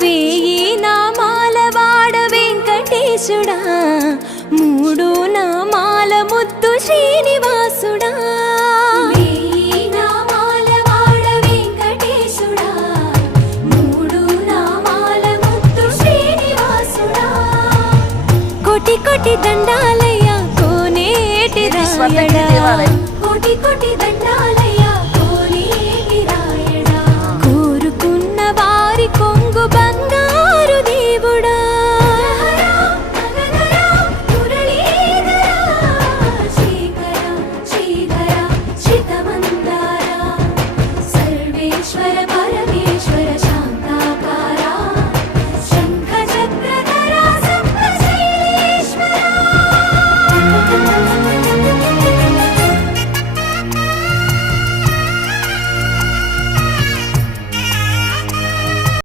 వేయి నామాల వాడ వెంకటేశుడా, మూడు నామాల ముద్దు శ్రీనివాసుడా. వేయి నామాల వాడ వెంకటేశుడా, మూడు నామాల ముద్దు శ్రీనివాసుడా. కోటి కోటి దండాలయ్యా కోనేటి రాయడా, కోటి కోటి